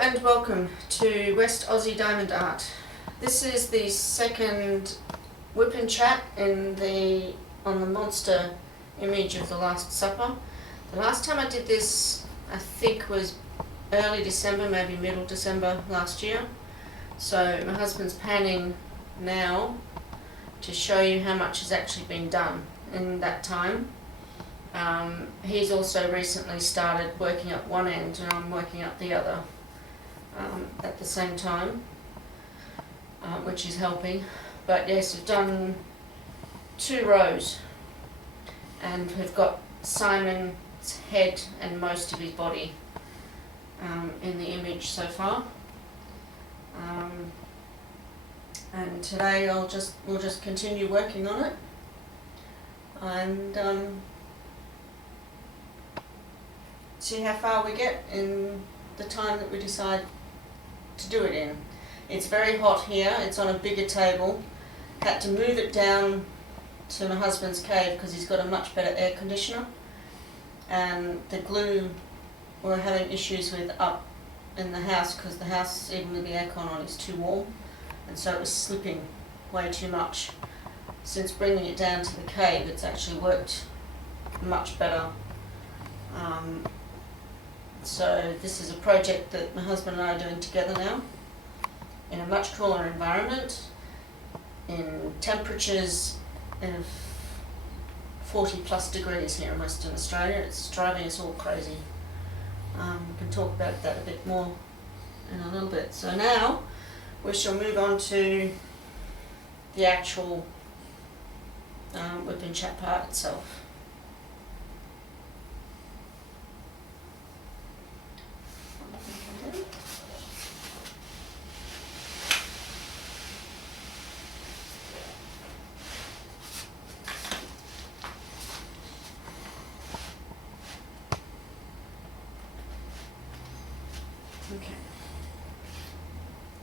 and welcome to West Aussie Diamond Art. This is the second whip and chat on the monster image of the Last Supper. The last time I did this, I think, was early December, maybe middle December last year. So my husband's panning now to show you how much has actually been done in that time. He's also recently started working up one end and I'm working up the other at the same time, which is helping. But yes, we've done 2 rows and we've got Simon's head and most of his body in the image so far. And today we'll just continue working on it and see how far we get in the time that we decide to do it in. It's very hot here, it's on a bigger table. Had to move it down to my husband's cave because he's got a much better air conditioner, and the glue we're having issues with up in the house because the house, even with the aircon on, is too warm, and so it was slipping way too much. Since bringing it down to the cave, it's actually worked much better. So this is a project that my husband and I are doing together now in a much cooler environment, in temperatures of 40 plus degrees here in Western Australia. It's driving us all crazy. We can talk about that a bit more in a little bit. So now we shall move on to the actual whip and chat part itself. Okay.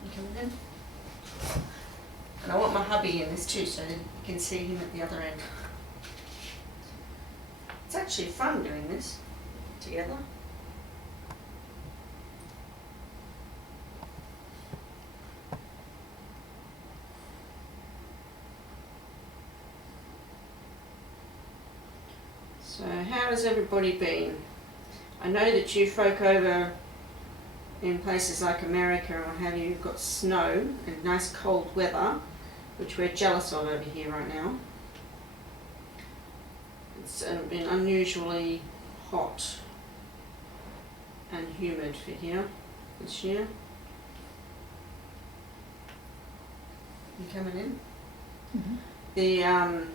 You coming in? And I want my hubby in this too, so that you can see him at the other end. It's actually fun doing this together. So how has everybody been? I know that you folk over in places like America or what have you, you've got snow and nice cold weather, which we're jealous of over here right now. It's been unusually hot and humid for here this year. You coming in? Mm-hmm.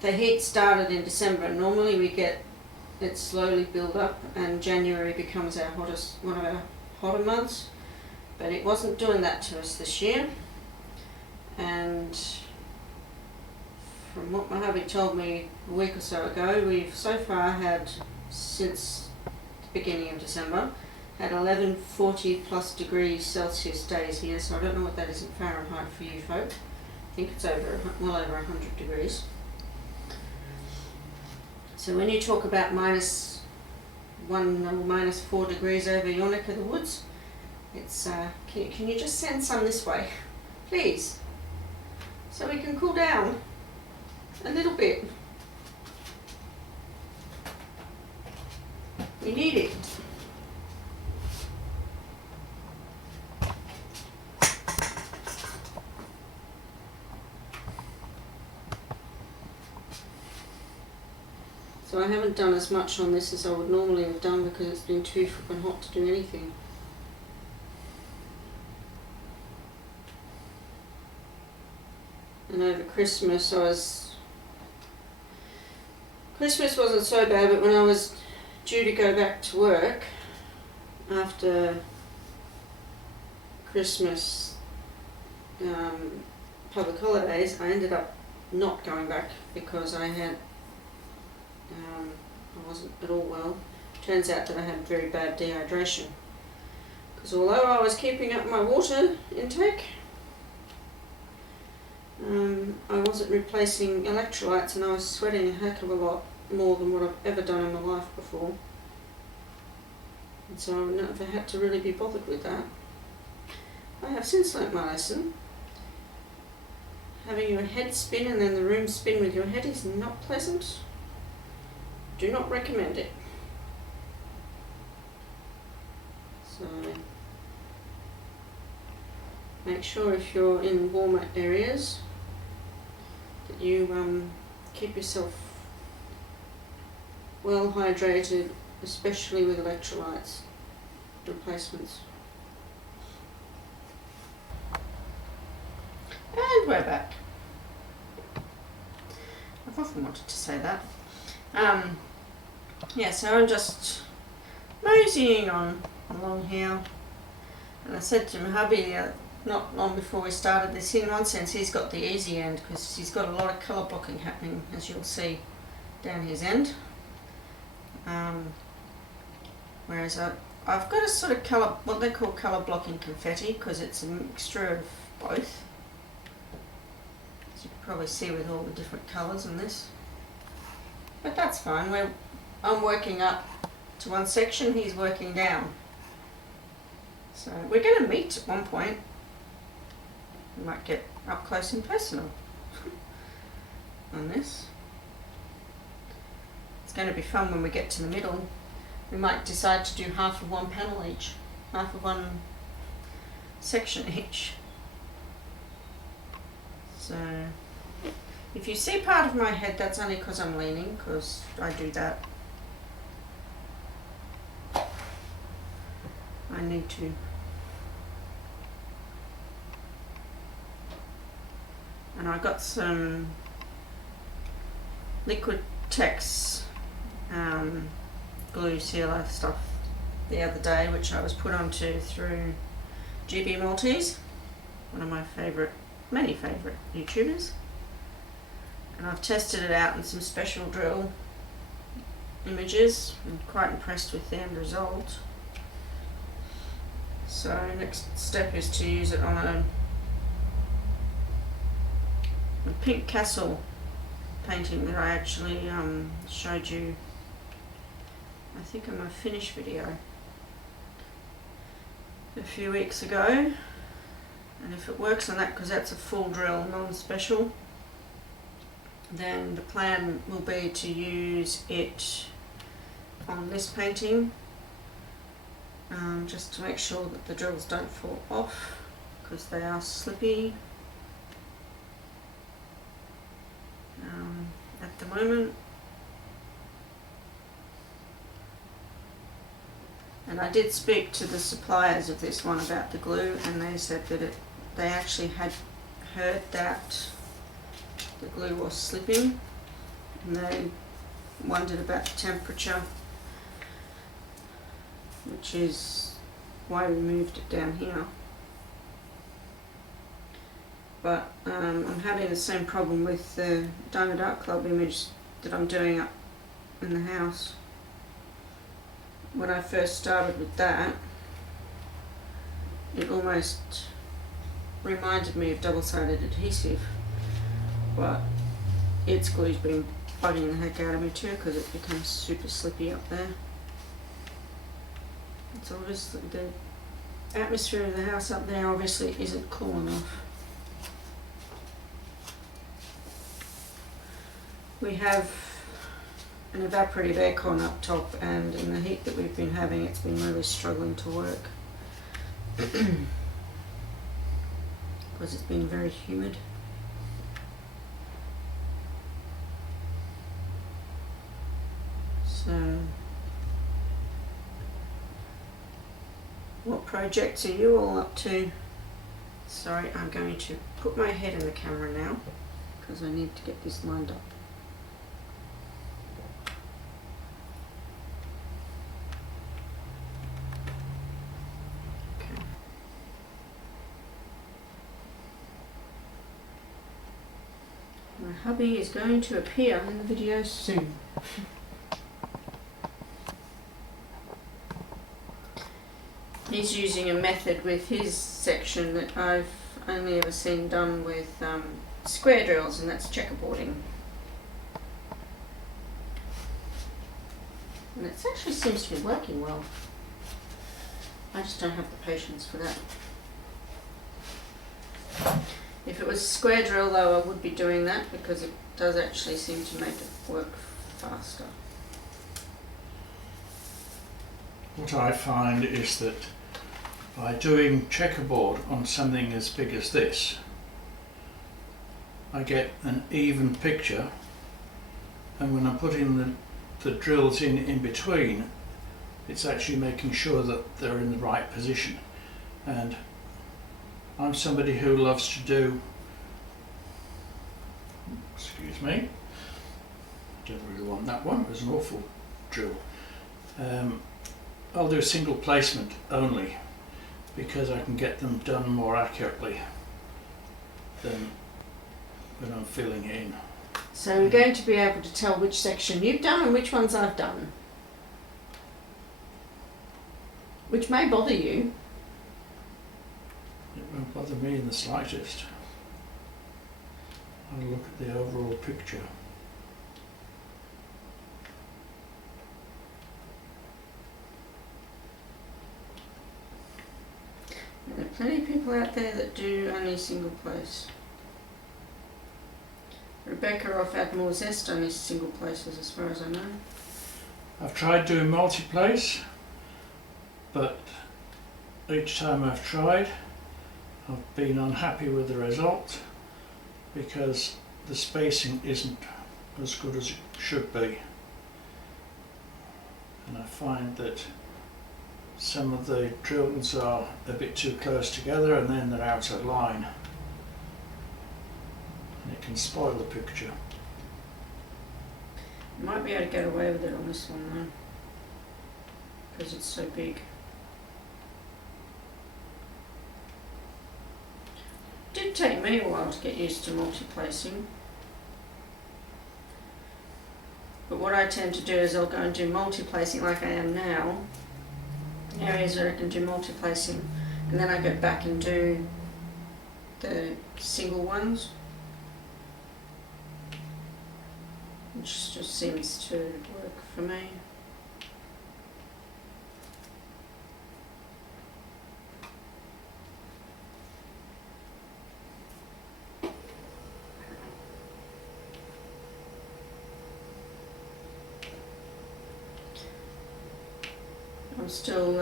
The heat started in December. Normally we get it slowly build up, and January becomes our one of our hotter months, but it wasn't doing that to us this year. And from what my hubby told me a week or so ago, we've so far had, since the beginning of December, had 11 40 plus degrees Celsius days here, so I don't know what that is in Fahrenheit for you folk. I think it's well over 100 degrees. So when you talk about -1 or -4 degrees over your neck of the woods, it's can you just send some this way, please, so we can cool down a little bit. We need it. So I haven't done as much on this as I would normally have done because it's been too freaking hot to do anything. And over Christmas Christmas wasn't so bad, but when I was due to go back to work after Christmas public holidays, I ended up not going back because I wasn't at all well. Turns out that I had very bad dehydration, because although I was keeping up my water intake, I wasn't replacing electrolytes, and I was sweating a heck of a lot more than what I've ever done in my life before. And so I never had to really be bothered with that. I have since learnt my lesson. Having your head spin and then the room spin with your head is not pleasant. Do not recommend it. So make sure if you're in warmer areas that you keep yourself well hydrated, especially with electrolytes replacements. And we're back. I've often wanted to say that. Yeah, so I'm just moseying on along here, and I said to my hubby not long before we started this, in one sense he's got the easy end because he's got a lot of colour blocking happening, as you'll see down his end. Whereas I've got a sort of colour, what they call colour blocking confetti, because it's a mixture of both. As you can probably see with all the different colours in this. But that's fine. I'm working up to one section, he's working down. So we're going to meet at one point. We might get up close and personal on this. It's going to be fun when we get to the middle. We might decide to do half of one panel each, half of one section each. So if you see part of my head, that's only because I'm leaning, because I do that. I need to. And I got some liquid text glue sealer stuff the other day, which I was put onto through GB Maltese, one of my many favourite YouTubers. And I've tested it out in some special drill images. I'm quite impressed with the end result. So next step is to use it on a pink castle painting that I actually showed you, I think, in my finish video a few weeks ago. And if it works on that, because that's a full drill, non-special, then the plan will be to use it on this painting, just to make sure that the drills don't fall off, because they are slippy at the moment. And I did speak to the suppliers of this one about the glue, and they said that they actually had heard that the glue was slipping, and they wondered about the temperature, which is why we moved it down here. But I'm having the same problem with the Diamond Art Club image that I'm doing up in the house. When I first started with that, it almost reminded me of double-sided adhesive, but its glue's been bugging the heck out of me too, because it becomes super slippy up there. It's obviously the atmosphere of the house up there obviously isn't cool enough. We have an evaporative aircon up top, and in the heat that we've been having, it's been really struggling to work because it's been very humid. So, what projects are you all up to? Sorry, I'm going to put my head in the camera now because I need to get this lined up. My hubby is going to appear in the video soon. He's using a method with his section that I've only ever seen done with square drills, and that's checkerboarding. And it actually seems to be working well. I just don't have the patience for that. If it was a square drill though, I would be doing that because it does actually seem to make it work faster. What I find is that by doing checkerboard on something as big as this, I get an even picture, and when I'm putting the drills in between, it's actually making sure that they're in the right position. And I'm somebody who loves to do, excuse me, don't really want that one, it was an awful drill. I'll do a single placement only because I can get them done more accurately than when I'm filling it in. So we're going to be able to tell which section you've done and which ones I've done, which may bother you. It won't bother me in the slightest. I'll look at the overall picture. There are plenty of people out there that do only single place. Rebecca off Admiral Zest only single places as far as I know. I've tried doing multi-place, but each time I've tried, I've been unhappy with the result because the spacing isn't as good as it should be. And I find that some of the drills are a bit too close together and then they're out of line. And it can spoil the picture. You might be able to get away with it on this one though, because it's so big. It did take me a while to get used to multi-placing. But what I tend to do is I'll go and do multi-placing like I am now, areas where I can do multi-placing, and then I go back and do the single ones, which just seems to work for me. I'm still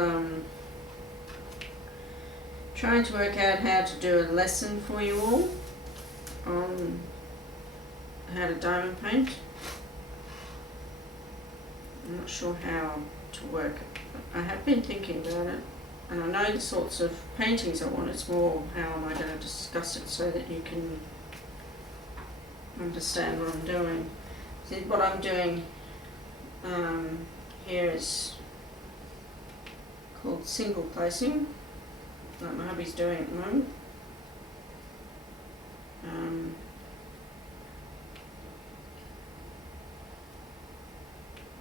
trying to work out how to do a lesson for you all on how to diamond paint. I'm not sure how to work it, but I have been thinking about it, and I know the sorts of paintings I want. It's more how am I going to discuss it so that you can understand what I'm doing. See, what I'm doing here is called single placing, like my hubby's doing at the moment.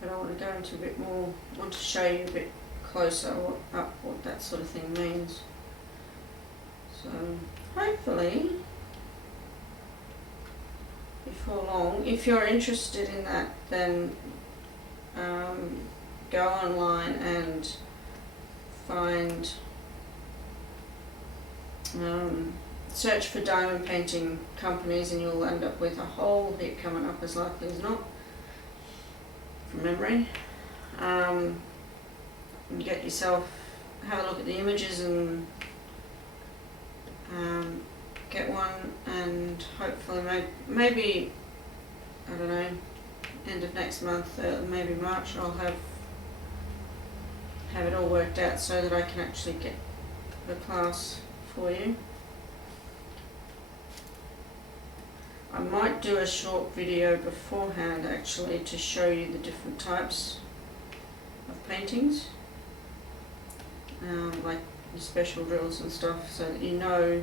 But I want to go into a bit more, I want to show you a bit closer what that sort of thing means. So hopefully before long, if you're interested in that, then go online and find, search for diamond painting companies, and you'll end up with a whole heap coming up as likely as not, from memory. And get yourself, have a look at the images and get one, and hopefully maybe I don't know, end of next month, maybe March, I'll have it all worked out so that I can actually get the class for you. I might do a short video beforehand actually to show you the different types of paintings, like the special drills and stuff, so that you know,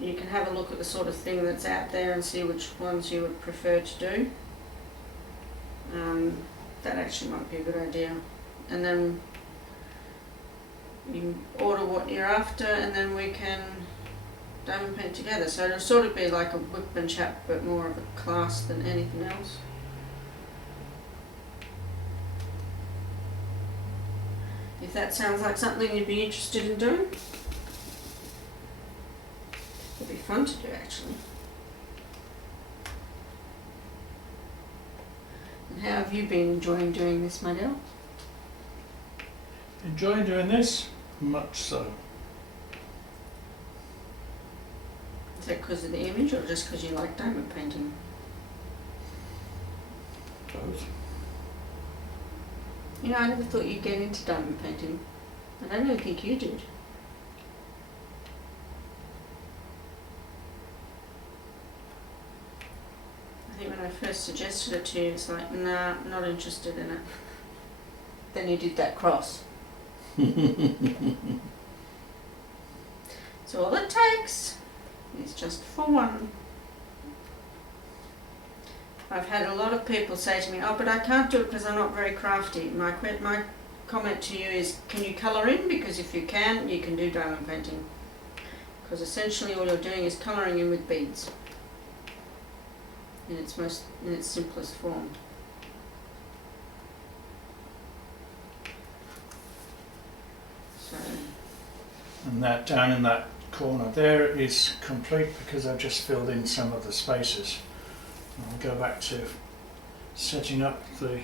you can have a look at the sort of thing that's out there and see which ones you would prefer to do. That actually might be a good idea. And then you order what you're after, and then we can diamond paint together. So it'll sort of be like a WIP and chat, but more of a class than anything else. If that sounds like something you'd be interested in doing. fun to do actually. And how have you been enjoying doing this, my dear? Enjoying doing this? Much so. Is that because of the image or just because you like diamond painting? Both. You know, I never thought you'd get into diamond painting. I don't even think you did. I think when I first suggested it to you, it's like, nah, not interested in it. Then you did that cross. So all it takes is just for one. I've had a lot of people say to me, oh, but I can't do it because I'm not very crafty. My comment to you is, can you colour in? Because if you can do diamond painting. Because essentially all you're doing is colouring in with beads. In its simplest form. So. And that down in that corner there is complete because I've just filled in some of the spaces. I'll go back to setting up the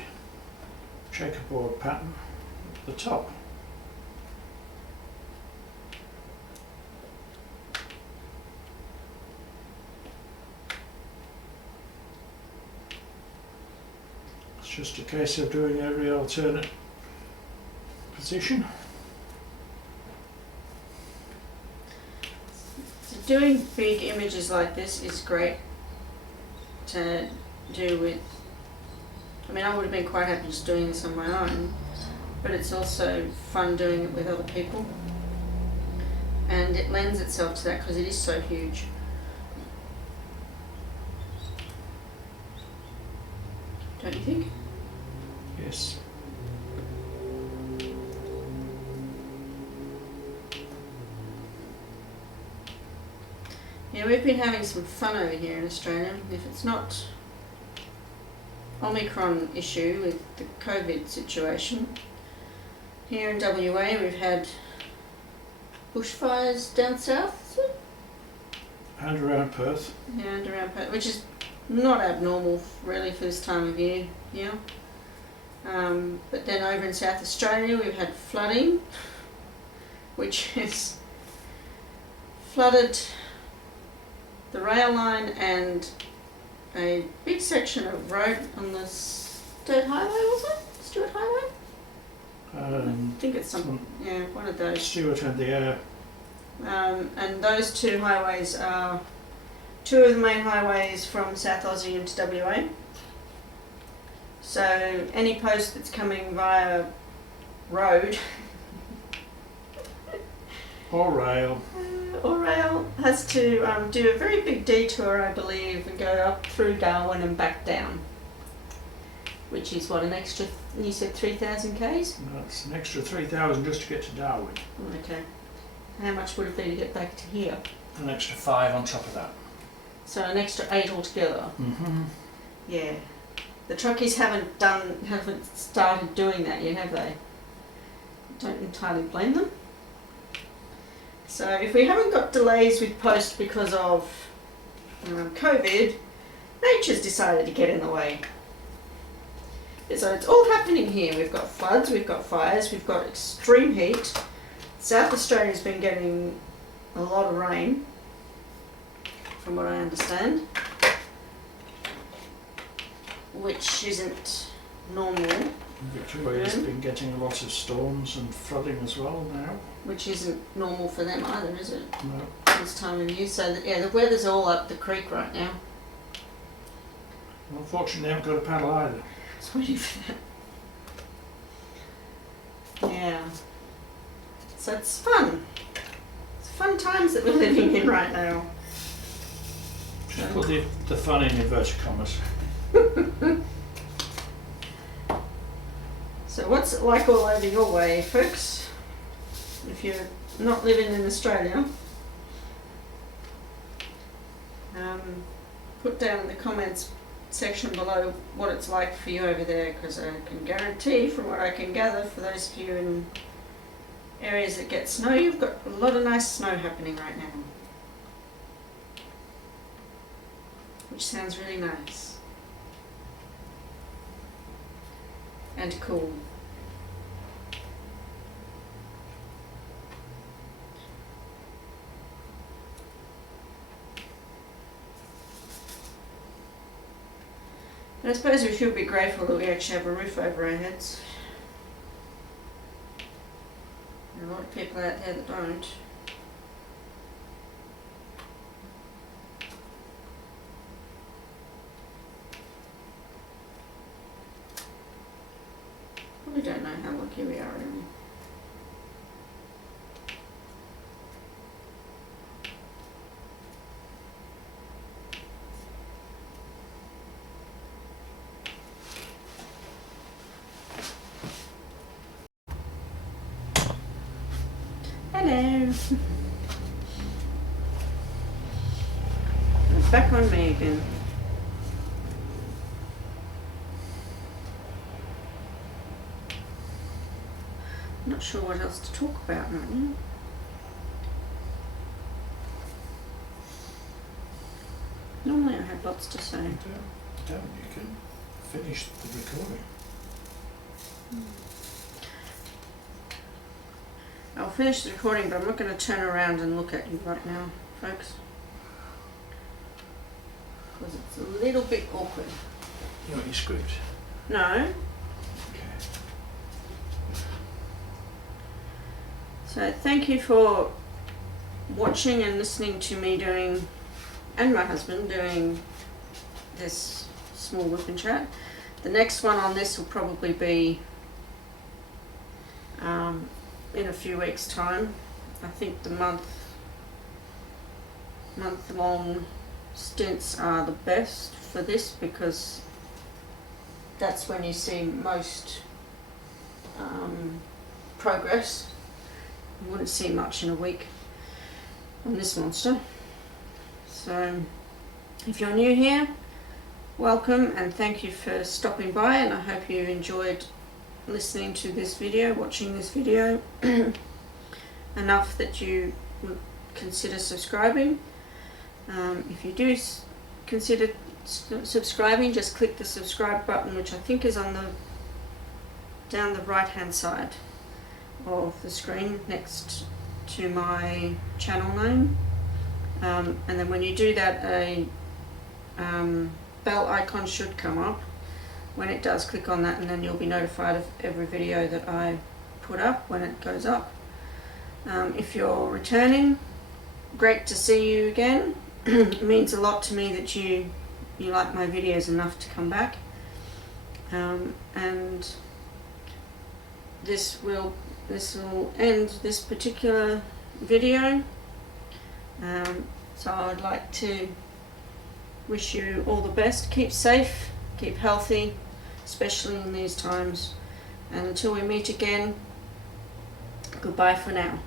checkerboard pattern at the top. It's just a case of doing every alternate position. Doing big images like this is great to do with, I mean, I would have been quite happy just doing this on my own, but it's also fun doing it with other people, and it lends itself to that because it is so huge. Don't you think? Yes. Yeah, we've been having some fun over here in Australia. If it's not Omicron issue with the COVID situation, here in WA we've had bushfires down south, And around Perth. yeah, and around Perth, which is not abnormal really for this time of year. Yeah. But then over in South Australia we've had flooding, which has flooded the rail line and a big section of road on the State Highway, was it? Stewart Highway? I think it's yeah, one of those. Stewart and the Air. And those two highways are two of the main highways from South Aussie into WA. So any post that's coming via road Or rail. or rail has to do a very big detour, I believe, and go up through Darwin and back down, which is what, an extra, you said 3,000 k's? That's an extra 3,000 just to get to Darwin. Okay. How much would it be to get back to here? An extra 5 on top of that. So an extra 8 altogether. Mm-hmm. Yeah. The truckies haven't started doing that yet, have they? Don't entirely blame them. So if we haven't got delays with post because of COVID, nature's decided to get in the way. So it's all happening here. We've got floods, we've got fires, we've got extreme heat. South Australia's been getting a lot of rain, from what I understand, which isn't normal. Victoria's been getting a lot of storms and flooding as well now. Which isn't normal for them either, is it? No. This time of year. So yeah, the weather's all up the creek right now. Unfortunately, they haven't got a paddle either. It's waiting for that. Yeah. So it's fun. It's fun times that we're living in right now. Just put the fun in inverted commas. So what's it like all over your way, folks? If you're not living in Australia, put down in the comments section below what it's like for you over there, because I can guarantee, from what I can gather, for those of you in areas that get snow, you've got a lot of nice snow happening right now. which sounds really nice and cool. And I suppose we should be grateful that we actually have a roof over our heads. There are a lot of people out there that don't. We don't know how lucky we are really. Hello. It's back on me again. I'm not sure what else to talk about right now. Normally I have lots to say. Don't. You can finish the recording. I'll finish the recording, but I'm not going to turn around and look at you right now, folks. Because it's a little bit awkward. You want your script? No. Okay. So thank you for watching and listening to me doing, and my husband doing, this small whip and chat. The next one on this will probably be in a few weeks' time. I think the month-long stints are the best for this because that's when you see most progress. You wouldn't see much in a week on this monster. So if you're new here, welcome and thank you for stopping by, and I hope you enjoyed listening to this video, watching this video enough that you would consider subscribing. If you do consider subscribing, just click the subscribe button, which I think is on down the right hand side of the screen next to my channel name, and then when you do that, a bell icon should come up. When it does, click on that and then you'll be notified of every video that I put up when it goes up. If you're returning, great to see you again. It means a lot to me that you like my videos enough to come back. And this will end this particular video. So I'd like to wish you all the best. Keep safe, keep healthy, especially in these times. And until we meet again, goodbye for now.